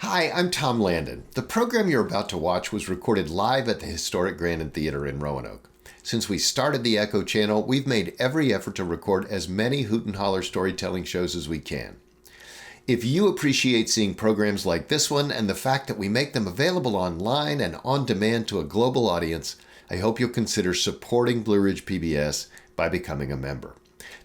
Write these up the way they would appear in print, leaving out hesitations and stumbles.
Hi, I'm Tom Landon. The program you're about to watch was recorded live at the historic Grandin Theater in Roanoke. Since we started the Echo Channel, we've made every effort to record as many Hoot and Holler storytelling shows as we can. If you appreciate seeing programs like this one and the fact that we make them available online and on demand to a global audience, I hope you'll consider supporting Blue Ridge PBS by becoming a member.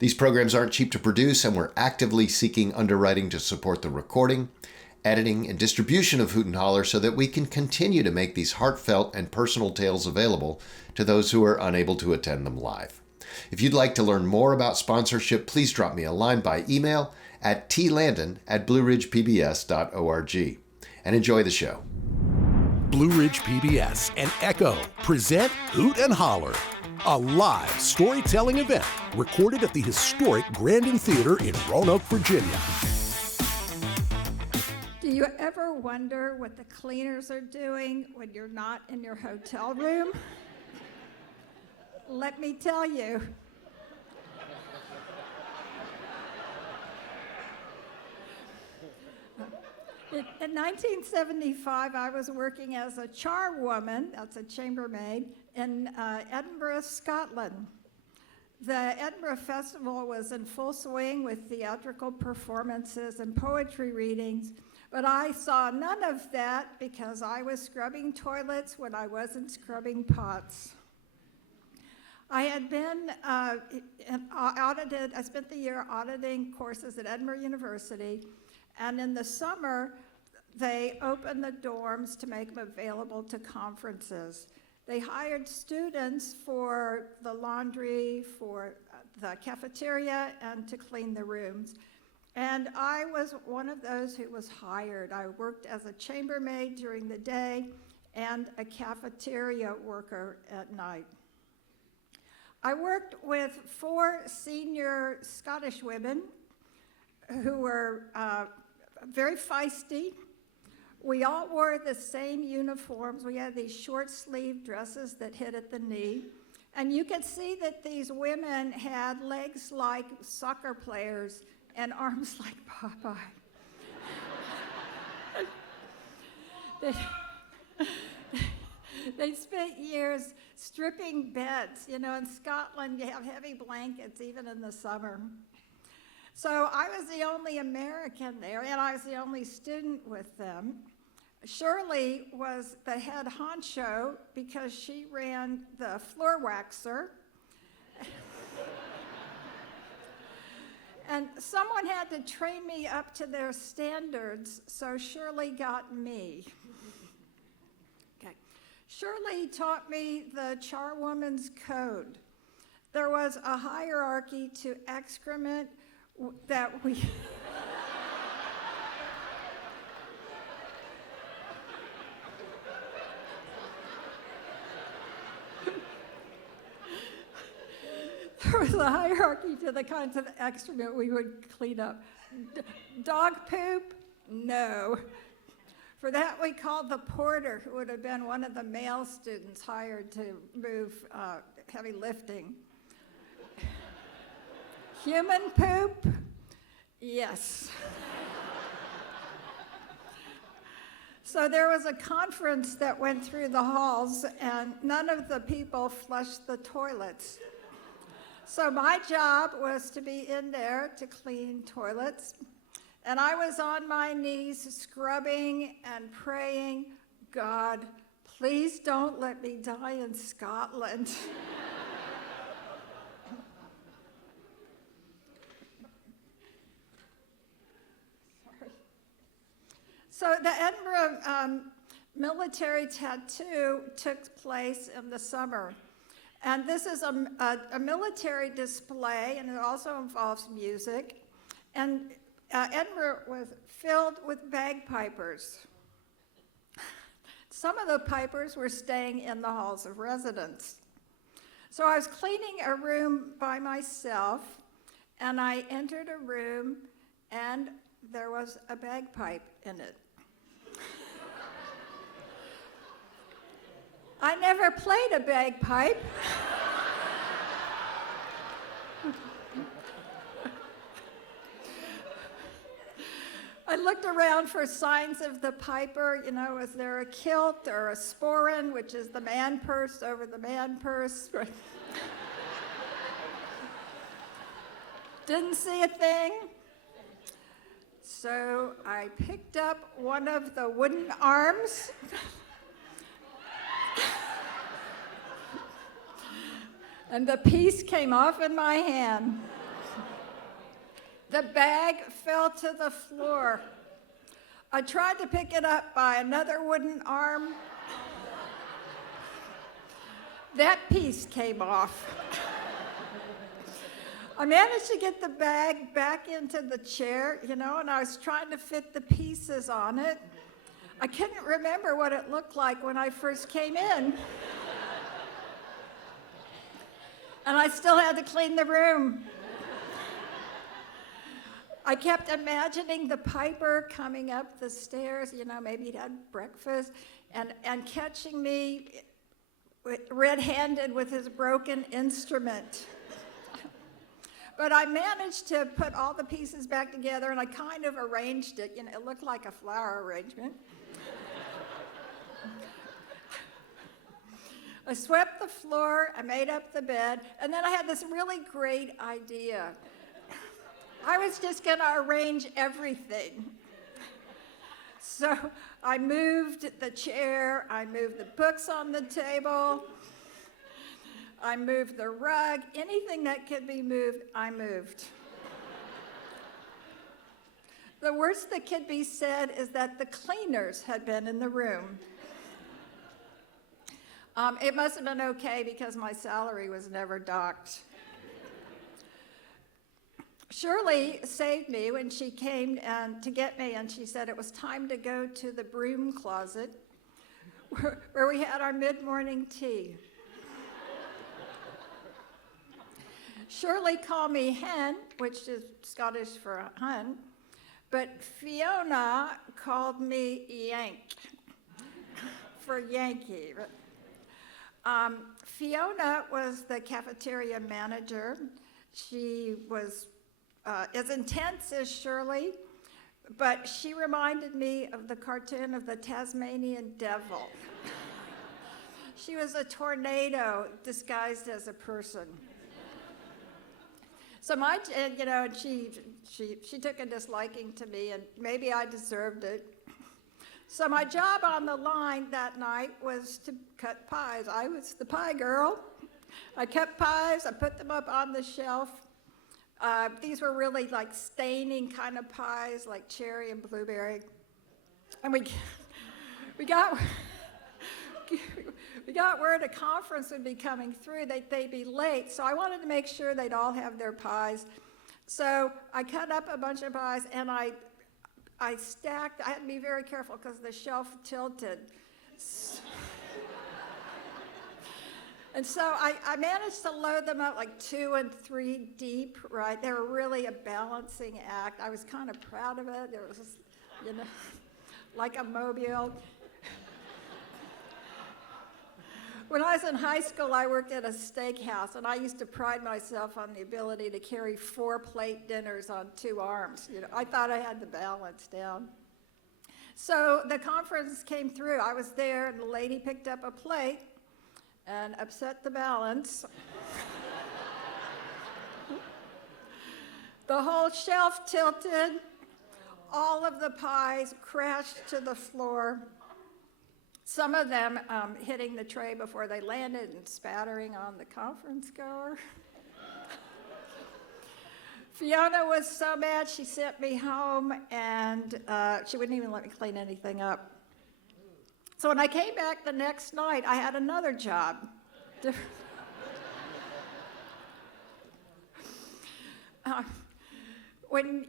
These programs aren't cheap to produce, and we're actively seeking underwriting to support the recording, editing, and distribution of Hoot and Holler so that we can continue to make these heartfelt and personal tales available to those who are unable to attend them live. If you'd like to learn more about sponsorship, please drop me a line by email at tlandon@blueridgepbs.org. And enjoy the show. Blue Ridge PBS and Echo present Hoot and Holler, a live storytelling event recorded at the historic Grandin Theater in Roanoke, Virginia. Do you ever wonder what the cleaners are doing when you're not in your hotel room? Let me tell you. In 1975, I was working as a charwoman, that's a chambermaid, in Edinburgh, Scotland. The Edinburgh Festival was in full swing with theatrical performances and poetry readings, but I saw none of that because I was scrubbing toilets when I wasn't scrubbing pots. I had been audited, I spent the year auditing courses at Edinburgh University, and in the summer, they opened the dorms to make them available to conferences. They hired students for the laundry, for the cafeteria, and to clean the rooms. And I was one of those who was hired. I worked as a chambermaid during the day and a cafeteria worker at night. I worked with 4 senior Scottish women who were very feisty. We all wore the same uniforms. We had these short sleeve dresses that hit at the knee. And you could see that these women had legs like soccer players and arms like Popeye. They spent years stripping beds. You know, in Scotland, you have heavy blankets, even in the summer. So I was the only American there, and I was the only student with them. Shirley was the head honcho because she ran the floor waxer. And someone had to train me up to their standards, so Shirley got me. Okay. Shirley taught me the charwoman's code. There was a hierarchy to excrement that we... There was a hierarchy to the kinds of excrement we would clean up. Dog poop? No. For that, we called the porter, who would have been one of the male students hired to move heavy lifting. Human poop? Yes. So there was a conference that went through the halls, and none of the people flushed the toilets. So my job was to be in there to clean toilets, and I was on my knees scrubbing and praying, God, please don't let me die in Scotland. So the Edinburgh military tattoo took place in the summer. And this is a military display, and it also involves music. And Edinburgh was filled with bagpipers. Some of the pipers were staying in the halls of residence. So I was cleaning a room by myself, and I entered a room, and there was a bagpipe in it. I never played a bagpipe. I looked around for signs of the piper. You know, was there a kilt or a sporran, which is the man purse over the man purse? Didn't see a thing. So I picked up one of the wooden arms. And the piece came off in my hand. The bag fell to the floor. I tried to pick it up by another wooden arm. That piece came off. I managed to get the bag back into the chair, you know, and I was trying to fit the pieces on it. I couldn't remember what it looked like when I first came in. And I still had to clean the room. I kept imagining the piper coming up the stairs, you know, maybe he'd had breakfast, and catching me red-handed with his broken instrument. But I managed to put all the pieces back together, and I kind of arranged it. You know, it looked like a flower arrangement. I swept the floor, I made up the bed, and then I had this really great idea. I was just going to arrange everything. So I moved the chair, I moved the books on the table, I moved the rug, anything that could be moved, I moved. The worst that could be said is that the cleaners had been in the room. It must have been okay because my salary was never docked. Shirley saved me when she came to get me, and she said it was time to go to the broom closet where we had our mid-morning tea. Shirley called me hen, which is Scottish for hun, but Fiona called me Yank for Yankee. Fiona was the cafeteria manager. She was as intense as Shirley, but she reminded me of the cartoon of the Tasmanian Devil. She was a tornado disguised as a person. So and she took a disliking to me, and maybe I deserved it. So my job on the line that night was to cut pies. I was the pie girl. I cut pies, I put them up on the shelf. These were really like staining kind of pies, like cherry and blueberry. And we got word a conference would be coming through, they'd be late, so I wanted to make sure they'd all have their pies. So I cut up a bunch of pies, and I stacked. I had to be very careful because the shelf tilted. And so I managed to load them up like 2 and 3 deep, right? They were really a balancing act. I was kind of proud of it. It was just, like a mobile. When I was in high school, I worked at a steakhouse, and I used to pride myself on the ability to carry 4-plate dinners on 2 arms. I thought I had the balance down. So the conference came through. I was there, and the lady picked up a plate and upset the balance. The whole shelf tilted. All of the pies crashed to the floor. Some of them hitting the tray before they landed and spattering on the conference goer. Fiona was so mad she sent me home, and she wouldn't even let me clean anything up. So when I came back the next night, I had another job. When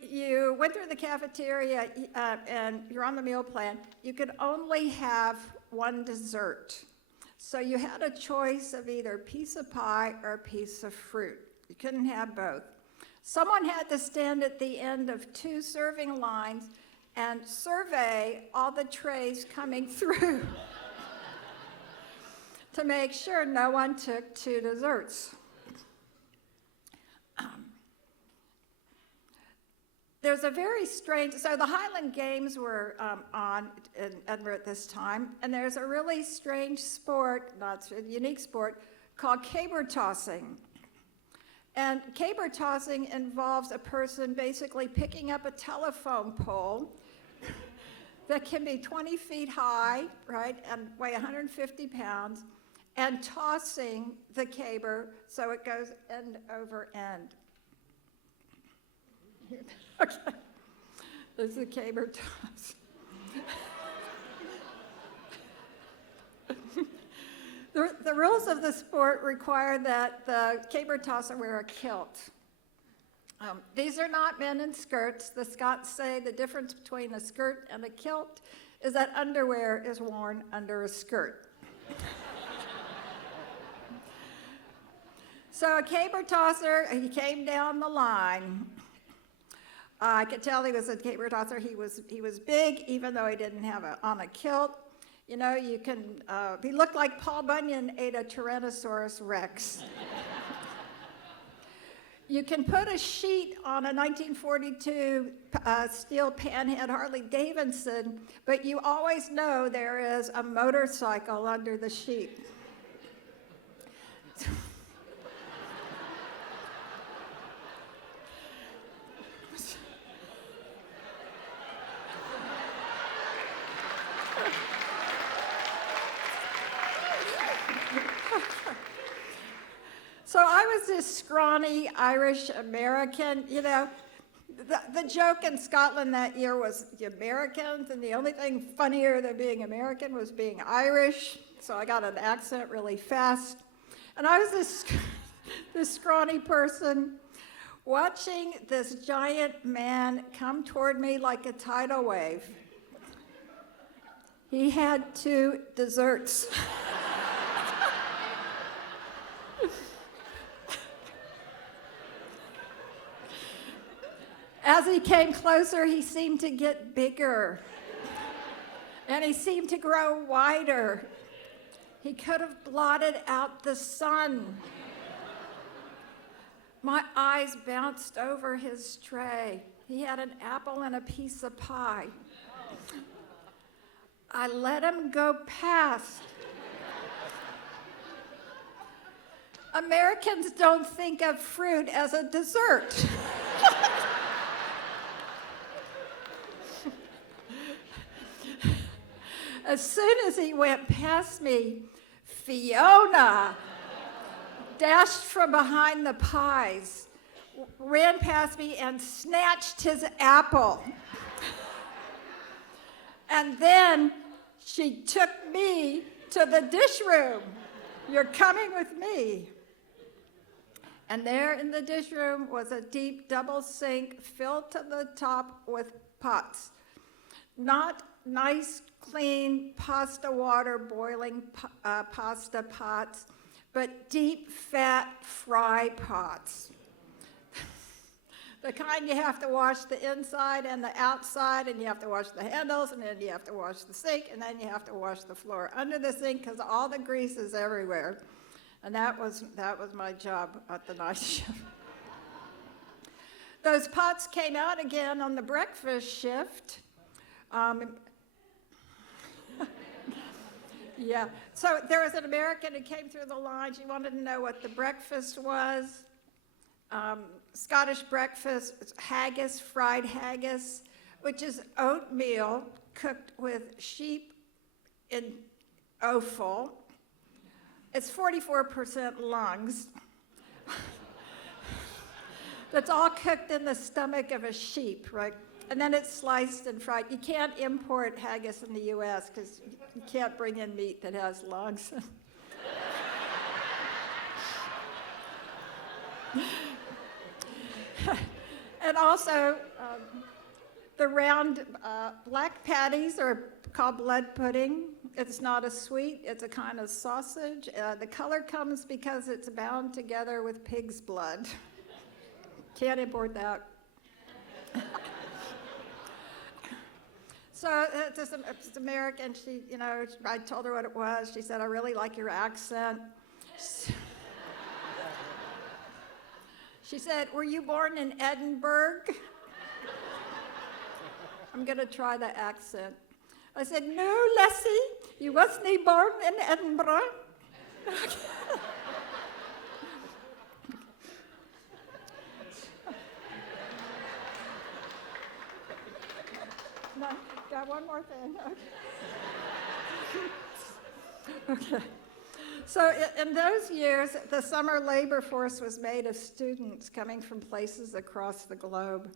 you went through the cafeteria and you're on the meal plan, you could only have one dessert. So you had a choice of either a piece of pie or a piece of fruit. You couldn't have both. Someone had to stand at the end of 2 serving lines and survey all the trays coming through to make sure no one took 2 desserts. there's a very strange, so the Highland Games were on in Edinburgh at this time, and there's a really strange sport, not a unique sport, called caber tossing. And caber tossing involves a person basically picking up a telephone pole that can be 20 feet high, right, and weigh 150 pounds, and tossing the caber so it goes end over end. Okay, this is a caber toss. The rules of the sport require that the caber tosser wear a kilt. These are not men in skirts. The Scots say the difference between a skirt and a kilt is that underwear is worn under a skirt. So a caber tosser, he came down the line. I could tell he was a caber tosser. He was big, even though he didn't have on a kilt. You know, you can, he looked like Paul Bunyan ate a Tyrannosaurus Rex. You can put a sheet on a 1942 steel panhead Harley Davidson, but you always know there is a motorcycle under the sheet. So I was this scrawny Irish American, you know. The joke in Scotland that year was the Americans, and the only thing funnier than being American was being Irish. So I got an accent really fast. And I was this scrawny person watching this giant man come toward me like a tidal wave. He had 2 desserts. As he came closer, he seemed to get bigger, and he seemed to grow wider. He could have blotted out the sun. My eyes bounced over his tray. He had an apple and a piece of pie. I let him go past. Americans don't think of fruit as a dessert. As soon as he went past me, Fiona dashed from behind the pies, ran past me and snatched his apple. And then she took me to the dish room. You're coming with me. And there in the dish room was a deep double sink filled to the top with pots. Not nice, clean pasta water boiling pasta pots, but deep, fat fry pots. The kind you have to wash the inside and the outside, and you have to wash the handles, and then you have to wash the sink, and then you have to wash the floor under the sink because all the grease is everywhere. And that was my job at the night shift. Those pots came out again on the breakfast shift. Yeah, so there was an American who came through the line. She wanted to know what the breakfast was. Scottish breakfast, haggis, fried haggis, which is oatmeal cooked with sheep in offal. It's 44% lungs. That's all cooked in the stomach of a sheep, right? And then it's sliced and fried. You can't import haggis in the U.S. because you can't bring in meat that has lungs. And also, the round black patties are called blood pudding. It's not a sweet, it's a kind of sausage. The color comes because it's bound together with pig's blood. Can't import that. So this American, she, you know, I told her what it was. She said, "I really like your accent." She said, "Were you born in Edinburgh?" I'm going to try the accent. I said, "No, Lassie, you wasn't born in Edinburgh." No, got one more thing. Okay. Okay. So in those years, the summer labor force was made of students coming from places across the globe.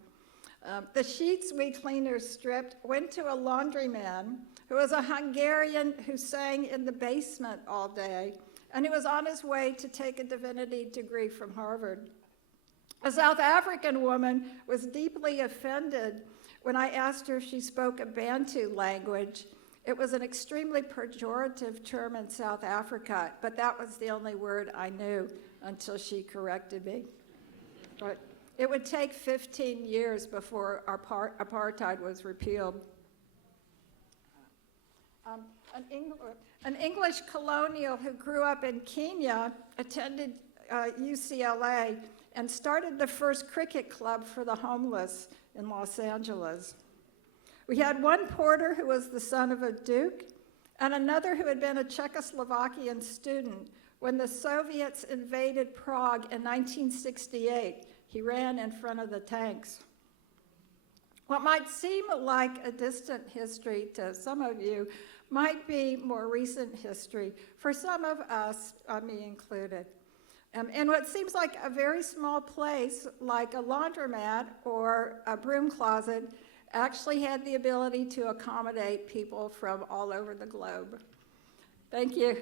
The sheets we cleaners stripped went to a laundryman who was a Hungarian who sang in the basement all day, and who was on his way to take a divinity degree from Harvard. A South African woman was deeply offended when I asked her if she spoke a Bantu language. It was an extremely pejorative term in South Africa, but that was the only word I knew until she corrected me. But it would take 15 years before apartheid was repealed. An English colonial who grew up in Kenya attended UCLA and started the first cricket club for the homeless in Los Angeles. We had one porter who was the son of a duke, and another who had been a Czechoslovakian student. When the Soviets invaded Prague in 1968, he ran in front of the tanks. What might seem like a distant history to some of you might be more recent history for some of us, me included. And what seems like a very small place, like a laundromat or a broom closet, actually had the ability to accommodate people from all over the globe. Thank you.